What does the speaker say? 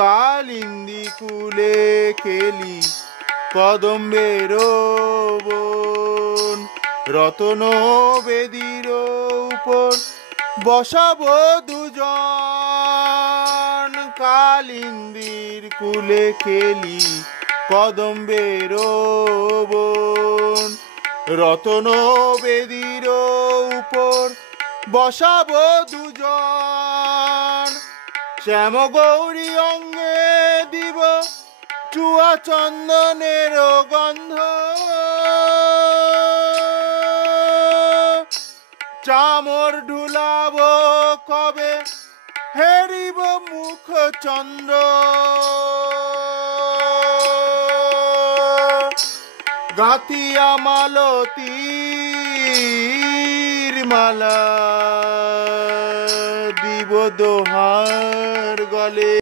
কালিন্দী কুলে খেলি কদম্বের বন, রতন বেদির উপর বসাবো দুজন। কালিন্দীর কুলে খেলি কদম্বের বন, রতন বেদির উপর বসাবো দুজন। শ্যাম গৌরী অঙ্গে দিব চুয়া চন্দনের গন্ধ, চামর ঢুলাব কবে হেরিব মুখ চন্দ্র। গাতিয়া মালতীর মালা দিব দোহার গলে।